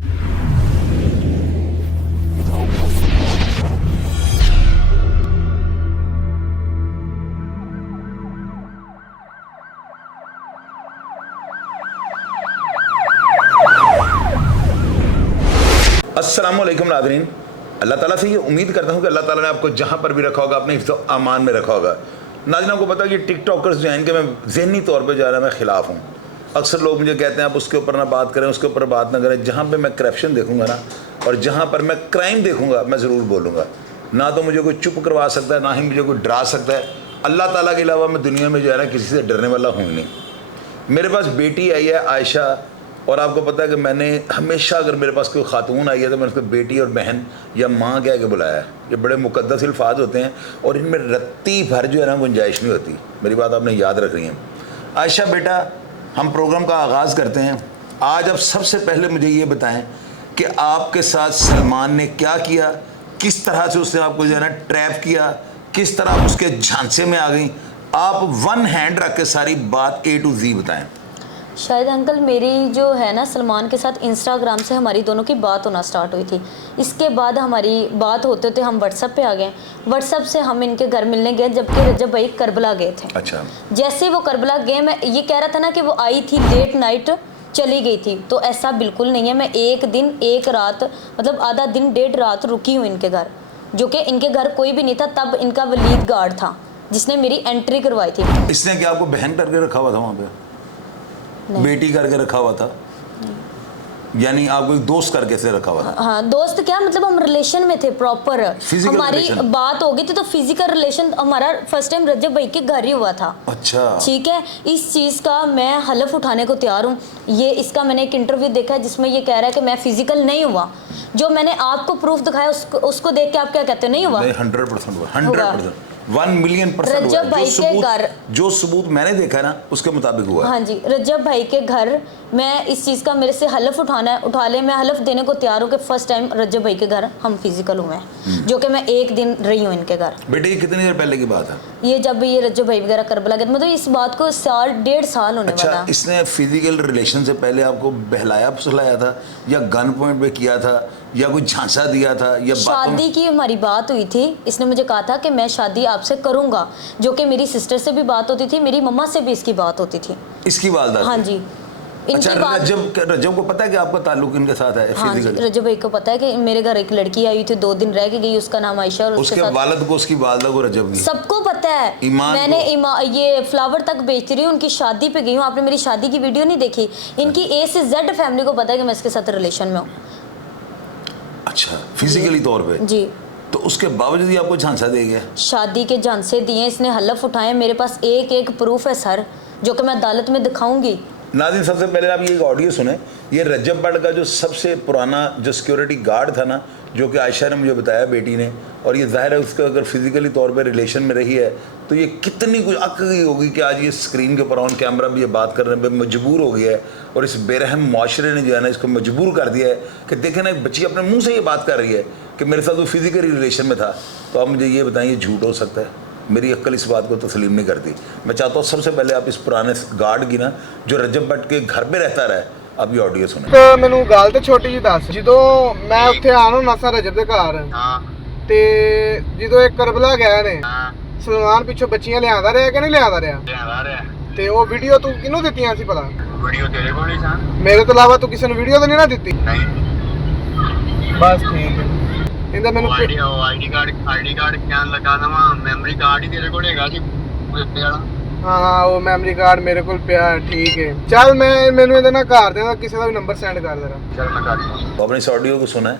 अस्सलामुअलैकुम नाज़रीन, अल्लाह ताला से ये उम्मीद करता हूँ कि अल्लाह ताला ने आपको जहाँ पर भी रखा होगा अपने हिफ्ज़ अमान में रखा होगा। नाज़रीन, आपको पता है कि टिकटॉकर्स जो हैं इनके मैं ज़हनी तौर पे जो है ना मैं ख़िलाफ़ हूँ। अक्सर लोग मुझे कहते हैं आप उसके ऊपर ना बात करें, उसके ऊपर बात ना करें। जहाँ पे मैं करप्शन देखूँगा ना और जहाँ पर मैं क्राइम देखूँगा मैं ज़रूर बोलूँगा। ना तो मुझे कोई चुप करवा सकता है, ना ही मुझे कोई डरा सकता है। अल्लाह ताला के अलावा मैं दुनिया में जो है ना किसी से डरने वाला हूँ नहीं। मेरे पास बेटी आई है आयशा, और आपको पता है कि मैंने हमेशा अगर मेरे पास कोई खातून आई है तो मैंने उसको बेटी और बहन या माँ कह के बुलाया है। ये बड़े मुक़द्दस अल्फाज होते हैं और इनमें रत्ती भर जो है ना गुंजाइश नहीं होती। मेरी बात आपने याद रख रही है। आयशा बेटा, हम प्रोग्राम का आगाज़ करते हैं। आज आप सबसे पहले मुझे ये बताएं कि आपके साथ सलमान ने क्या किया, किस तरह से उसने आपको जो है ना ट्रैप किया, किस तरह आप उसके झांसे में आ गई। आप वन हैंड रख के सारी बात A to Z बताएं। शायद अंकल मेरी जो है ना सलमान के साथ इंस्टाग्राम से हमारी दोनों की बात होना स्टार्ट हुई थी। इसके बाद हमारी बात होते होते हम व्हाट्सएप पे आ गए। व्हाट्सएप से हम इनके घर मिलने गए, जबकि रजब भाई करबला गए थे। अच्छा। जैसे वो करबला गए, मैं ये कह रहा था ना कि वो आई थी लेट नाइट चली गई थी, तो ऐसा बिल्कुल नहीं है। मैं एक दिन एक रात मतलब आधा दिन डेढ़ रात रुकी हूँ इनके घर, जो कि इनके घर कोई भी नहीं था। तब इनका वलीद गार्ड था जिसने मेरी एंट्री करवाई थी। इसने क्या आपको बहन करके रखा हुआ था वहाँ पे? बेटी करके रखा हुआ था? यानी आपको एक दोस्त करके से रखा हुआ था? हाँ, दोस्त क्या मतलब हम रिलेशन में थे प्रॉपर। हमारी रिलेशन? बात हो गई थी तो फिजिकल रिलेशन हमारा फर्स्ट टाइम रजब भाई के घर ही हुआ था। अच्छा, ठीक है। इस चीज़ का मैं हलफ उठाने को तैयार हूँ। ये इसका मैंने एक इंटरव्यू देखा है जिसमें ये कह रहा है कि मैं फिजिकल नहीं हुआ। जो मैंने आपको प्रूफ दिखाया उसको देख के आप क्या कहते हो? नहीं हुआ? 100% हुआ, 100%, 1,000,000% रजब भाई के घर, जो सबूत मैंने देखा ना उसके मुताबिक हुआ। हाँ जी, रजब भाई के घर। मैं इस चीज़ का मेरे से हलफ उठा ले, मैं हलफ देने को तैयार हूँ कि फर्स्ट टाइम रजब भाई के घर हम फिजिकल हुए हैं, जो कि मैं एक दिन रही हूँ इनके घर। बेटे, कितनी देर पहले की बात है ये? जब ये रजब भाई वगैरह करबला गए, मतलब इस बात को साल डेढ़ साल होने वाला। अच्छा, इसने फिजिकल रिलेशन से पहले आपको बहलाया फुसलाया था या गन पॉइंट पे किया था या कोई झांसा दिया था या शादी की हमारी बात हुई थी। इसने मुझे कहा था कि मैं शादी आपसे करूंगा, जो कि मेरी सिस्टर से भी बात होती थी, मेरी मम्मा से भी इसकी बात होती थी। इसकी वालदा? हाँ जी। अच्छा, रजब को पता है कि आपका ताल्लुक इनके साथ है? हाँ जी, रजब भाई को पता है कि मेरे घर एक लड़की आई थी, 2 दिन रह के गई, उसका नाम आयशा, और उसके वालिद को, उसकी वालदा को, रजब की सबको पता है। मैंने ये फ्लावर तक बेचती रही हूँ, उनकी शादी पे गई हूँ। आपने मेरी शादी की वीडियो नहीं देखी? इनकी A से Z फैमिली को पता है कि मैं इसके साथ रिलेशन में हूँ। अच्छा, फिजिकली तौर पे? जी। तो उसके बावजूद ही आपको झांसा दे गया? शादी के झांसे दिए, इसने हलफ उठाए। मेरे पास एक एक प्रूफ है सर, जो कि मैं अदालत में दिखाऊंगी। नाज़रीन, सबसे पहले आप ये एक ऑडियो सुने। ये रजब भट्ट का जो सबसे पुराना जो सिक्योरिटी गार्ड था ना, जो कि आयशा ने मुझे बताया, बेटी ने, और ये जाहिर है उसका अगर फिजिकली तौर पे रिलेशन में रही है तो ये कितनी कुछ अक गई होगी कि आज ये स्क्रीन के ऊपर ऑन कैमरा भी ये बात करने पे मजबूर हो गया है। और इस बेरहम मुआशरे ने जो है ना इसको मजबूर कर दिया है कि देखें ना, एक बच्ची अपने मुँह से ये बात कर रही है कि मेरे साथ वो फिजिकली रिलेशन में था। तो आप मुझे ये बताएं, ये झूठ हो सकता है? मेरी अक्ल इस बात को तस्लीम नहीं करती। मैं चाहता हूँ सबसे पहले आप इस पुराने गार्ड की ना, जो रजब भट्ट के घर पे रहता रहा है, अब ये ऑडियो सुने। तो मैनू गल तो छोटी जी दस, जो मैं उत्थे आना हुंदा सा रजब दे घर, ते जो एक करबला गया ने, सलमान पिछों बच्चियां लियांदा रहा कि नहीं लियांदा रहा? ते वो वीडियो तू किनू दित्तियां सी भला? वीडियो तेरे कोल ही सा। मेरे तो अलावा तू किसी ने वीडियो तो नहीं ना दित्ती? नहीं। बस ठीक है। इंदा मैनू आईडी कार्ड क्या लगा दवा, मेमोरी कार्ड ही तेरे कोल हैगा सी उत्ते वाला? हाँ, वो मेमोरी कार्ड मेरे को पिया। ठीक है, चल मैं मैनू इहदे नाल घर दे किसी का भी नंबर सेंड कर देना। चल मैं कर दूं। आपने इस ऑडियो को सुना है?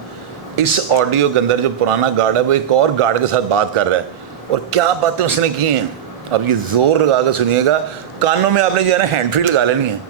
इस ऑडियो के अंदर जो पुराना गार्ड है वो एक और गार्ड के साथ बात कर रहा है, और क्या बातें उसने की हैं अब ये जोर लगा कर सुनिएगा। कानों में आपने जो है ना हैंड फ्री लगा लेनी है,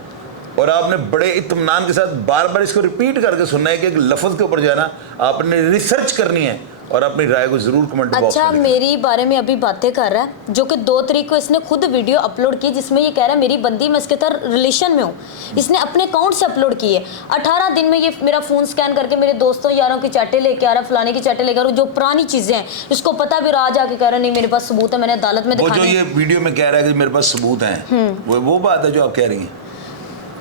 और आपने बड़े इत्मीनान के साथ बार बार इसको रिपीट करके सुनना है कि एक लफ्ज़ के ऊपर जो है ना आपने रिसर्च करनी है और अपनी राय को जरूर कमेंट बॉक्स में। अच्छा, मेरी बारे में अभी बातें कर रहा है, जो कि 2 तारीख को इसने खुद वीडियो अपलोड की जिसमें ये कह रहा है मेरी बंदी, मैं इसके साथ रिलेशन में हूँ। इसने अपने अकाउंट से अपलोड की है। 18 दिन में ये मेरा फ़ोन स्कैन करके मेरे दोस्तों यारों की चैटें लेके आ रहा, फलाने की चैटें लेकर, जो पुरानी चीज़ें हैं इसको पता भी, राज आके कह रहा नहीं मेरे पास सबूत है, मैंने अदालत में दिखाने। वो जो ये वीडियो में कह रहा है कि मेरे पास सबूत हैं, वो बात है जो आप कह रही हैं?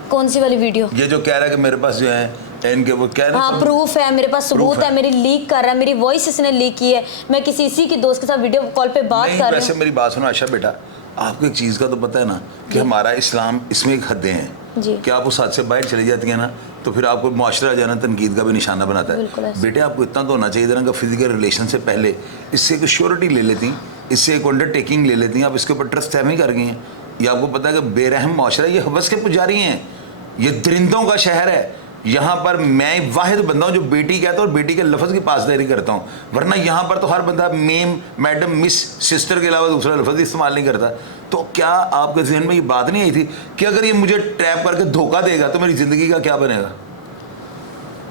कौन सी वाली वीडियो? ये जो कह रहा है कि मेरे पास जो है इनके वो क्या हाँ प्रूफ है मेरे पास, सबूत है, मेरी लीक कर रहा है, मेरी वॉइस इसने लीक की है, मैं किसी इसी की दोस्त के साथ वीडियो कॉल पे बात नहीं, कर रही वैसे हूँ। मेरी बात सुनो आशा बेटा, आपको एक चीज़ का तो पता है ना कि हमारा इस्लाम इसमें एक हदें हैं जी। कि आप उस हद से बाहर चली जाती है ना तो फिर आपको मुआशरा जो है ना तनकीद का भी निशाना बनाता बिल्कुल है। ऐसे। बेटे आपको इतना तो होना चाहिए था ना कि फिजिकल रिलेशन से पहले इससे एक श्योरिटी ले लेती, इससे एक अंडरटेकिंग ले लेती, आप इसके ऊपर ट्रस्ट तय नहीं कर गई हैं। ये आपको पता है कि बेरहम मुआशरा, ये हवस के पुजारी हैं, ये दरिंदों का शहर है। यहाँ पर मैं वाहिद बंदा हूँ जो बेटी कहता हूँ और बेटी के लफ्ज़ की पासदारी करता हूँ, वरना यहाँ पर तो हर बंदा मेम, मैडम, मिस, सिस्टर के अलावा दूसरा लफ्ज़ इस्तेमाल नहीं करता। तो क्या आपके जहन में ये बात नहीं आई थी कि अगर ये मुझे ट्रैप करके धोखा देगा तो मेरी ज़िंदगी का क्या बनेगा?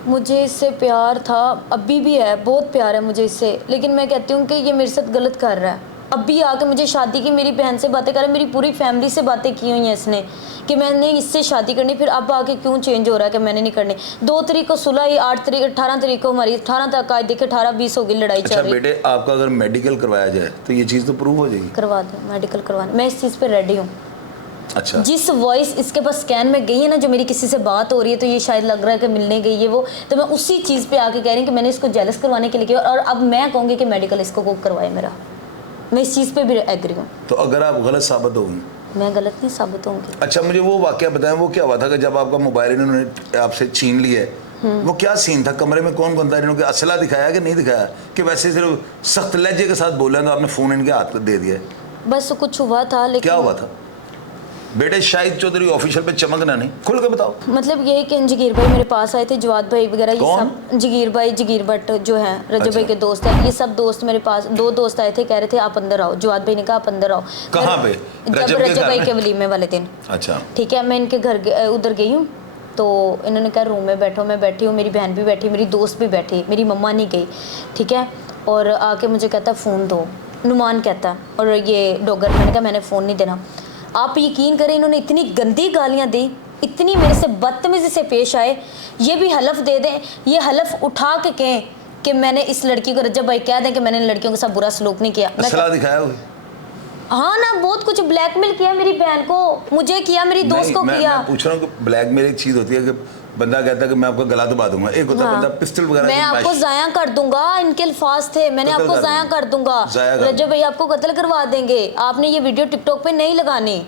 मुझे इससे प्यार था, अभी भी है, बहुत प्यार है मुझे इससे, लेकिन मैं कहती हूँ कि ये मेरे साथ गलत कर रहा है। अभी आके मुझे शादी की, मेरी बहन से बातें कर रहा है, मेरी पूरी फैमिली से बातें की हुई हैं इसने कि मैंने इससे शादी करनी, फिर अब आके क्यों चेंज हो रहा है कि मैंने नहीं करनी। 2 तारीख को सुलह ही, 8 तारीख 18 तारीख को हमारी 18 तक आज देखिए 18-20 हो गई लड़ाई चल अच्छा रही। बेटे आपका अगर मेडिकल करवाया जाए तो ये चीज़ तो प्रूव हो जाएगी। करवा दो मेडिकल करवाना, मैं इस चीज़ पे रेडी हूँ। अच्छा जिस वॉइस इसके पास स्कैन में गई है ना, जो मेरी किसी से बात हो रही है तो ये शायद लग रहा है कि मिलने गई है वो, तो मैं उसी चीज़ पे आके कह रही हूँ कि मैंने इसको जेलस करवाने के लिए किया और अब मैं कहूँगी कि मेडिकल इसको को करवाए मेरा। मैं इस चीज़ पे भी एग्री हूँ। तो अगर आप गलत साबित होंगी? मैं गलत नहीं साबित होंगी। अच्छा मुझे वो वाकया बताएं, वो क्या हुआ था कि जब आपका मोबाइल इन्होंने आपसे छीन लिया है, वो क्या सीन था? कमरे में कौन कौन था? इन्होंने असला दिखाया कि नहीं दिखाया, कि वैसे सिर्फ सख्त लहजे के साथ बोला तो आपने फ़ोन इनके हाथ दे दिया? बस कुछ हुआ था, लेकिन क्या हुआ था बेटे? शाहिद चौधरी ऑफिशियल पे चमकना नहीं, खुल के बताओ। मतलब ये कि जगीर भाई मेरे पास आए थे, जवाद भाई वगैरह, ये कौन? सब जगीर भाई, जगीर भट्ट जो है रजब भाई के दोस्त हैं, ये सब दोस्त मेरे पास, 2 दोस्त आए थे, कह रहे थे आप अंदर आओ। जवाद भाई ने कहा आप अंदर आओ। कहाँ पे? जब रजब भाई के वलीमे वाले दिन। अच्छा ठीक है, मैं इनके घर उधर गई हूँ तो इन्होंने कहा रूम में बैठो, मैं बैठी हूँ, मेरी बहन भी बैठी, मेरी दोस्त भी बैठी, मेरी मम्मा नहीं गई। ठीक है, और आके मुझे कहता फ़ोन दो, नुमान कहता, और ये डॉगर, मैंने कहा मैंने फ़ोन नहीं देना। आप यकीन करें इन्होंने इतनी गंदी गालियाँ दी, इतनी मेरे से बदतमीज़ी से पेश आए। ये भी हलफ दे दें, ये हलफ उठा के कहें कि मैंने इस लड़की को, रजब भाई कह दें कि मैंने इन लड़कियों के साथ बुरा सलूक नहीं किया। असला दिखाया हुआ? हाँ ना, बहुत कुछ ब्लैकमेल किया, मेरी बहन को, मुझे किया, मेरी दोस्त को किया। मैं पूछ रहा हूँ कि ब्लैकमेल एक चीज़ होती है कि बंदा कहता है कि मैं आपका गला दबा दूंगा, एक होता है बंदा पिस्टल वगैरह मैं आपको जाया कर दूंगा, इनके अल्फाज थे, मैंने कत्ल आपको कर जाया दूंगा। कर दूंगा, जाया कर रजब भाई आपको कत्ल करवा देंगे। आपने ये वीडियो टिकटॉक पे नहीं लगानी।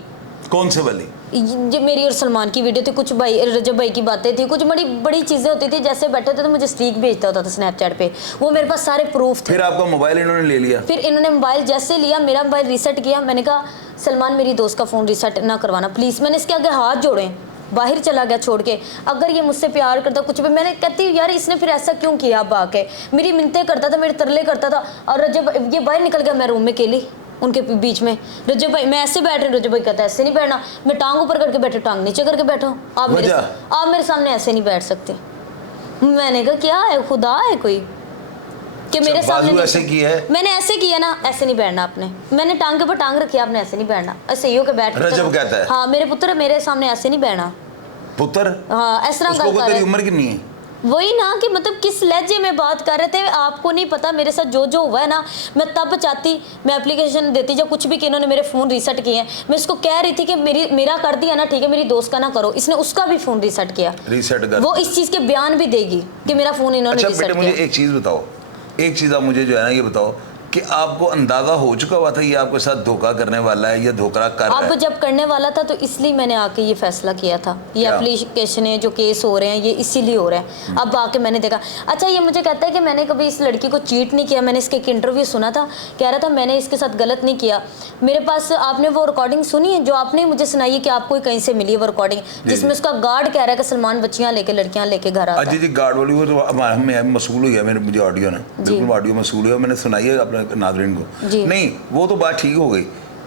कौन से वाली? ये मेरी और सलमान की वीडियो थी, कुछ भाई रजब भाई की बातें थी, कुछ बड़ी बड़ी चीज़ें होती थी, जैसे बैठे थे तो मुझे स्ट्रीक भेजता होता था स्नैपचैट पे, वो मेरे पास सारे प्रूफ थे। फिर आपका मोबाइल इन्होंने ले लिया? फिर इन्होंने मोबाइल जैसे लिया, मेरा मोबाइल रीसेट किया। मैंने कहा सलमान मेरी दोस्त का फ़ोन रीसेट ना करवाना प्लीज़। मैंने इसके आगे हाथ जोड़े, बाहर चला गया छोड़ के। अगर ये मुझसे प्यार करता कुछ भी, मैंने कहती यार इसने फिर ऐसा क्यों किया? अब आके मेरी मिन्नतें करता था, मेरे तरले करता था, और जब ये बाहर निकल गया मैं रूम में अकेली उनके बीच में। रजब भाई मैं ऐसे बैठ रही, रजब भाई कहता है ऐसे नहीं बैठना, मैं टांग ऊपर करके बैठे, टांग नीचे करके बैठो, आप मेरे सामने ऐसे नहीं बैठ सकते। मैंने कहा क्या है, खुदा है कोई कि मेरे सामने ऐसे किया है? मैंने ऐसे किया ना, ऐसे नहीं बैठना आपने, मैंने टांग के ऊपर टांग रखी, आपने ऐसे नहीं बैठना, ऐसे ही हो के बैठ। रजब कहता है हाँ मेरे पुत्र मेरे सामने ऐसे नहीं बैठना। पुत्र? हाँ इस तरह गल कर, उम्र कितनी है? वही ना कि मतलब किस लहजे में बात कर रहे थे, आपको नहीं पता मेरे साथ जो जो हुआ है ना। मैं तब चाहती, मैं एप्लीकेशन देती जब कुछ भी कि इन्होंने मेरे फ़ोन रीसेट किए हैं। मैं इसको कह रही थी कि मेरा कर दिया ना, ठीक है, मेरी दोस्त का ना करो। इसने उसका भी फ़ोन रीसेट किया, रीसेट कर, वो इस चीज़ के बयान भी देगी कि मेरा फ़ोन इन्होंने रीसेट किया। मुझे एक चीज़ बताओ, एक चीज़ आप मुझे जो है ना ये बताओ कि आपको अंदाज़ा हो चुका हुआ था ये आपके साथ धोखा करने वाला है या धोखा कर रहा है? अब जब करने वाला था तो इसलिए मैंने आके ये फैसला किया था। ये एप्लीकेशन जो केस हो रहे हैं ये इसीलिए हो रहे हैं। अब आके मैंने देखा, अच्छा ये मुझे कहता है कि मैंने कभी इस लड़की को चीट नहीं किया। मैंने इसके एक इंटरव्यू सुना था, कह रहा था मैंने इसके साथ गलत नहीं किया। मेरे पास आपने वो रिकॉर्डिंग सुनी है जो आपने मुझे सुनाई है कि आपको कहीं से मिली है वो रिकॉर्डिंग, जिसमें उसका गार्ड कह रहा है कि सलमान बच्चियाँ लेके लड़कियाँ लेके घर आता है। जी गार्ड वाली वो तो हमें मसूल हुई है, मेरे मुझे ऑडियो ने बिल्कुल ऑडियो मसूल हुआ, मैंने सुनाई है अपने नाज़रीन को। नहीं वो तो बात ठीक हो गई।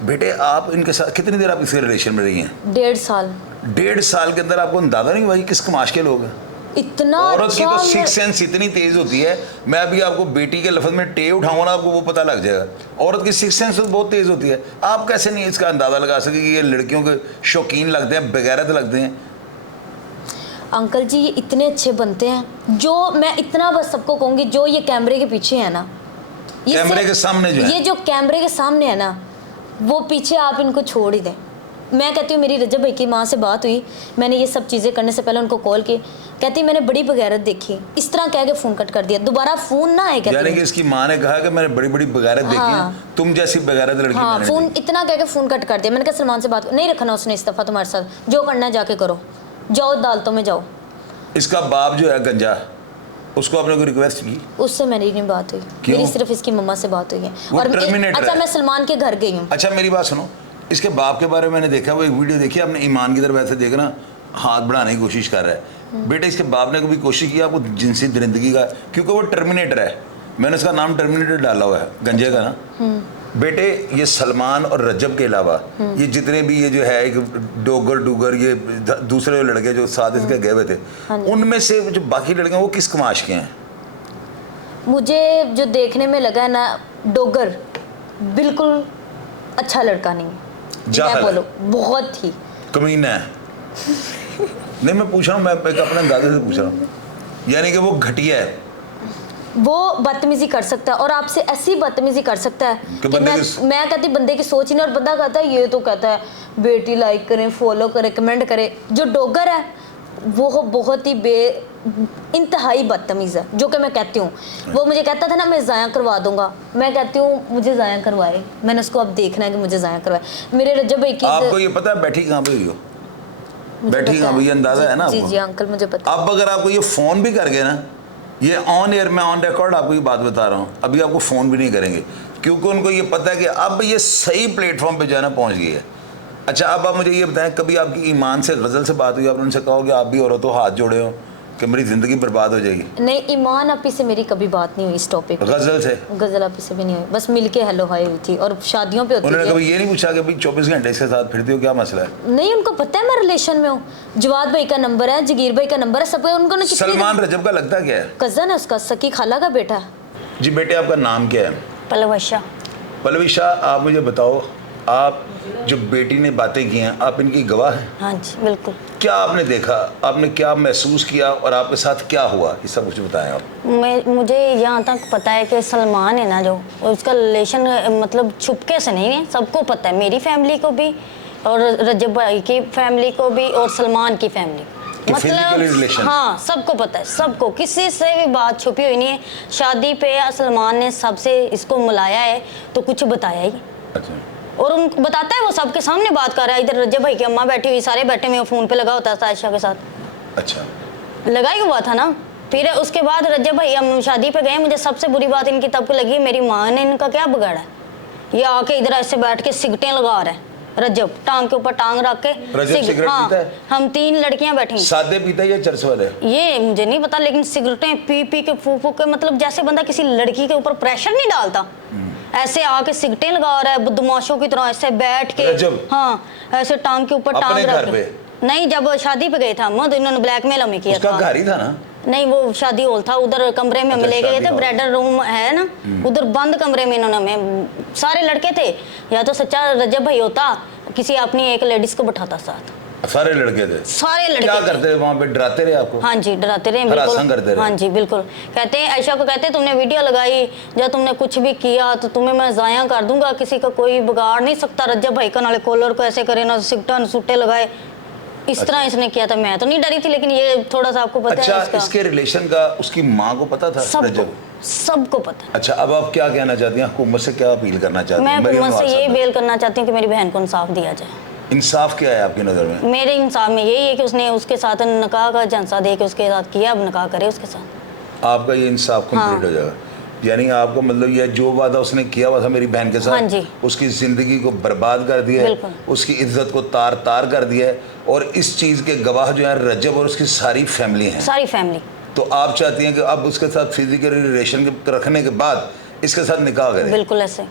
बेटे आप इनके साथ कितनी देर आप इसके रिलेशन में रही हैं? 1.5 साल। 1.5 साल के अंदर आपको अंदाजा नहीं हुआ किस कमाश के लोग हैं? इतना औरत की तो सिक्स सेंस इतनी तेज होती है, मैं अभी आपको बेटी के लफ्ज में टे उठाऊंगा ना आपको वो पता लग जाएगा। औरत की सिक्स सेंस तो बहुत तेज होती है। आप कैसे नहीं इसका अंदाजा लगा सके कि ये लड़कियों के शौकीन लगते हैं, बेगैरत लगते हैं? अंकल जी ये इतने अच्छे बनते हैं, जो मैं इतना बस सबको कहूँगी, जो ये कैमरे के पीछे है ना, कैमरे के सामने जो है, ये जो कैमरे के सामने है ना, वो पीछे आप इनको छोड़ ही दें। मैं कहती हूँ मेरी रजब भाई की माँ से बात हुई, मैंने ये सब चीज़ें करने से पहले उनको कॉल की, कहती मैंने बड़ी बगैरत देखी, इस तरह कह के फ़ोन कट कर दिया, दोबारा फ़ोन ना आए कहती। यानी कि इसकी माँ ने कहा कि मैंने बड़ी बड़ी बगैरत देखी है, तुम जैसी बगैरत लड़की हाँ, मैंने फ़ोन देखी। इतना कह के फ़ोन कट कर दिया। मैंने कहा सलमान से बात नहीं रखना उसने इस दफ़ा तुम्हारे साथ, जो करना है जाके करो, जाओ अदालतों में जाओ। इसका बाप जो है गंजा, उसको आपने कोई रिक्वेस्ट की? उससे मेरी नहीं बात हुई, क्यों? मेरी सिर्फ इसकी मम्मा से बात हुई है। वो और टर्मिनेटर अच्छा है। मैं सलमान के घर गई हूँ। अच्छा मेरी बात सुनो, इसके बाप के बारे में मैंने देखा, वो एक वीडियो देखी आपने, ईमान की तरफ ऐसे देखना हाथ बढ़ाने की कोशिश कर रहा है। बेटे इसके बाप ने कभी कोशिश की आपको जिनसी दरिंदगी का, क्योंकि वो टर्मिनेटर है, मैंने उसका नाम टर्मिनेटर डाला हुआ है गंजे का ना। बेटे ये सलमान और रजब के अलावा ये जितने भी ये जो है एक डोगर ये दूसरे लड़के जो साथ इसके गए हुए थे, उनमें से जो बाकी लड़के हैं वो किस कमाश के हैं? मुझे जो देखने में लगा है ना, डोगर बिल्कुल अच्छा लड़का नहीं, मैं जाहल है। बोलूँ बहुत ही कमीना है। नहीं मैं पूछ रहा हूँ, मैं एक अपने अंदाजे से पूछ रहा हूँ, यानी कि वो घटिया है, वो बदतमीजी कर सकता है और आपसे ऐसी बदतमीजी कर सकता है कि कि मैं कहती बंदे की सोच ही नहीं, और बंदा कहता है ये तो कहता है बेटी लाइक करें, फॉलो करें, कमेंट करें। जो डोगर है वो बहुत ही इंतहाई बदतमीज़ है, जो कि मैं कहती हूँ। वो मुझे कहता था ना मैं ज़ाया करवा दूंगा, मैं कहती हूँ मुझे ज़ाया करवाए, मैंने उसको अब देखना है कि मुझे ज़ाया करवाए। मेरे रजब भाई की आपको ये पता है बैठी कहाँ पे हुई हो? बैठी कहाँ पे, ये अंदाजा है ना जी आपको? जी अंकल मुझे पता। अब अगर आपको ये फ़ोन भी कर गए ना, ये ऑन एयर में ऑन रिकॉर्ड आपको ये बात बता रहा हूँ, अभी आपको फ़ोन भी नहीं करेंगे, क्योंकि उनको ये पता है कि अब ये सही प्लेटफॉर्म पे जाना पहुँच गई है। अच्छा अब आप मुझे ये बताएं, कभी आपकी ईमान से गज़ल से बात हुई, आपने उनसे कहा कि आप भी औरतों हाथ जोड़े हो कि मेरी ज़िंदगी बर्बाद हो जाएगी? नहीं, ईमान आपी से मेरी कभी बात नहीं हुई इस टॉपिक पे। गज़ल से? गज़ल आपी से भी नहीं हुई, बस मिलके हेलो हाय हुई थी, और शादियों पे होती उन्होंने है। कभी ये नहीं पूछा कि भाई 24 घंटे इसके साथ फिरती हो, क्या मसला है? नहीं, उनको पता है मैं रिलेशन में हूँ, जवाद भाई का नंबर है, जगीर भाई का नंबर है, सब उनको ने सलमान रजब का लगता क्या है? कज़न है उसका, सकी खाला का बेटा है। जी बेटे आपका नाम क्या है? पलवशा। पलविशा, आप मुझे बताओ, आप जो बेटी ने बातें की हैं, आप इनकी गवाह हैं? हाँ जी बिल्कुल। क्या आपने देखा, आपने क्या महसूस किया और आपके साथ क्या हुआ, ये सब कुछ बताएं आप। मुझे यहाँ तक पता है कि सलमान है ना, जो उसका रिलेशन मतलब छुपके से नहीं है, सबको पता है, मेरी फैमिली को भी और रजब भाई की फैमिली को भी और सलमान की फैमिली, physically relation? हाँ सबको पता है, सबको, किसी से भी बात छुपी हुई नहीं है। शादी पे सलमान ने सबसे इसको मिलाया है तो कुछ बताया ही। अच्छा। और उनको बताता है, वो सबके सामने बात कर रहा है, इधर रजब भाई की अम्मा बैठी हुई, सारे बैठे हुए, फ़ोन पे लगा होता था आयशा के साथ, अच्छा लगा ही हुआ था ना। फिर उसके बाद रजब भाई हम शादी पे गए, मुझे सबसे बुरी बात इनकी तब को लगी, मेरी माँ ने इनका क्या बिगाड़ा है, ये आके इधर ऐसे बैठ के सिगरेटें लगा रहा है, रजब टांग के ऊपर टांग रख के सिगरेट पीता है? हम 3 लड़कियां बैठी, सादे पीता है या चरस वाले? ये मुझे नहीं पता, लेकिन सिगरेटें पी पी के फूक फूक के, मतलब जैसे बंदा किसी लड़की के ऊपर प्रेशर नहीं डालता, ऐसे आके सिगरेटें लगा रहा है बदमाशों की तरह, ऐसे बैठ के, हाँ ऐसे टांग के ऊपर टांग रख के। नहीं, जब शादी पे गए थे हम, तो इन्होंने ब्लैकमेल हमें किया था। उसका घर ही था ना? नहीं, वो शादी हॉल था, उधर कमरे में हमें ले गए थे, ब्राइडल रूम है ना, उधर बंद कमरे में इन्होंने हमें, सारे लड़के थे, या तो सच्चा रजब भाई होता, किसी अपनी एक लेडीज को बैठाता साथ। सारे लड़के थे? सारे लड़के। क्या करते थे वहाँ पे, डराते रहे आपको? हाँ जी डराते रहे, हरासमेंट करते बिल्कुल। रहे? हाँ जी बिल्कुल। कहते हैं आयशा को, कहते हैं तुमने वीडियो लगाई, जब तुमने कुछ भी किया तो तुम्हें मैं ज़ाया कर दूंगा, किसी का कोई बिगाड़ नहीं सकता। रजब भाई का नाले कॉलर को ऐसे करे ना, सिगटा न सुट्टे लगाए, इस तरह इसने किया था। मैं तो नहीं डरी थी, लेकिन ये थोड़ा सा आपको पता है अच्छा, इसके रिलेशन का उसकी माँ को पता था? सबको पता है। अच्छा, अब आप क्या कहना चाहती हैं, हुकूमत से क्या अपील करना चाहती हैं? मैं हुकूमत से ये अपील करना चाहती हूँ कि मेरी बहन को इंसाफ दिया जाए। इंसाफ क्या है आपकी नज़र में? मेरे इंसाफ में यही है कि उसने उसके साथ निकाह का झांसा दे के उसके साथ किया, अब निकाह करे उसके साथ। आपका ये इंसाफ कंप्लीट हो जाएगा, यानी आपको मतलब ये जो वादा उसने किया हुआ था मेरी बहन के साथ, हाँ जी, उसकी ज़िंदगी को बर्बाद कर दिया है, उसकी इज्जत को तार तार कर दिया है, और इस चीज़ के गवाह जो है रजब और उसकी सारी फैमिली है। सारी फैमिली। तो आप चाहती हैं कि अब उसके साथ फिजिकल रिलेशन रखने के बाद इसके साथ निकाह करें? बिल्कुल ऐसे।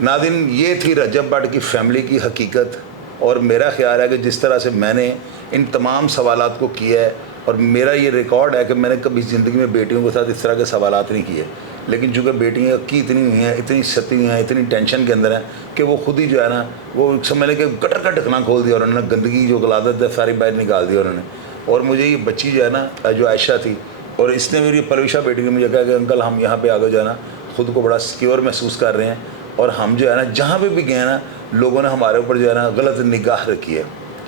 नादिन, ये थी रजब भट्ट की फैमिली की हकीकत, और मेरा ख्याल है कि जिस तरह से मैंने इन तमाम सवालात को किया है, और मेरा ये रिकॉर्ड है कि मैंने कभी ज़िंदगी में बेटियों के साथ इस तरह के सवालात नहीं किए, लेकिन चूँकि बेटियाँ की इतनी हुई हैं, इतनी सती हुई हैं, इतनी टेंशन के अंदर हैं कि वो खुद ही जो है ना, वो समझ लें कि गटर का ढकना खोल दिया उन्होंने, गंदगी जो गलादत है सारी बाहर निकाल दी उन्होंने। और मुझे ये बच्ची जो है ना, जो आयशा थी, और इसने मेरी पलविशा बेटी ने मुझे कहा कि अंकल हम यहाँ पे आगे जो है ना खुद को बड़ा सिक्योर महसूस कर रहे हैं, और हम जो है ना जहाँ पे भी गए ना लोगों ने हमारे ऊपर जो है ना गलत निगाह रखी है।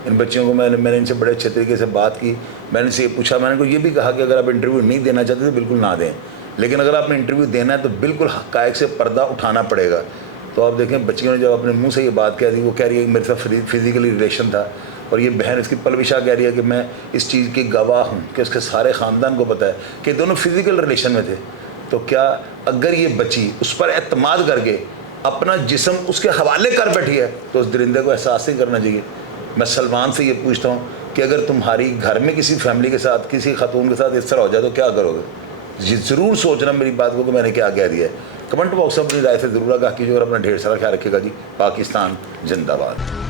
इन बच्चियों को मैंने इनसे बड़े अच्छे तरीके से बात की, मैंने इनसे ये पूछा, मैंने इनको ये भी कहा कि अगर आप इंटरव्यू नहीं देना चाहते तो बिल्कुल ना दें, लेकिन अगर आपने इंटरव्यू देना है तो बिल्कुल हक़ाइक़ से पर्दा उठाना पड़ेगा। तो आप देखें बच्चियों ने जब अपने मुंह से ये बात कह दी, वो कह रही है कि मेरे साथ फिज़िकली रिलेशन था, और ये बहन इसकी पलविशा कह रही है कि मैं इस चीज़ की गवाह हूँ कि उसके सारे ख़ानदान को पता है कि दोनों फिज़िकल रिलेशन में थे। तो क्या अगर ये बच्ची उस पर एतमाद करके अपना जिस्म उसके हवाले कर बैठी है तो उस दरिंदे को एहसास ही करना चाहिए। मैं सलमान से ये पूछता हूँ कि अगर तुम्हारी घर में किसी फैमिली के साथ किसी खातून के साथ इस तरह हो जाए तो क्या करोगे? ज़रूर सोचना मेरी बात को कि मैंने क्या कह दिया है। कमेंट बॉक्स में अपनी राय से ज़रूर आगाह कीजिए और अपना ढेर सारा ख्याल रखिएगा जी। पाकिस्तान जिंदाबाद।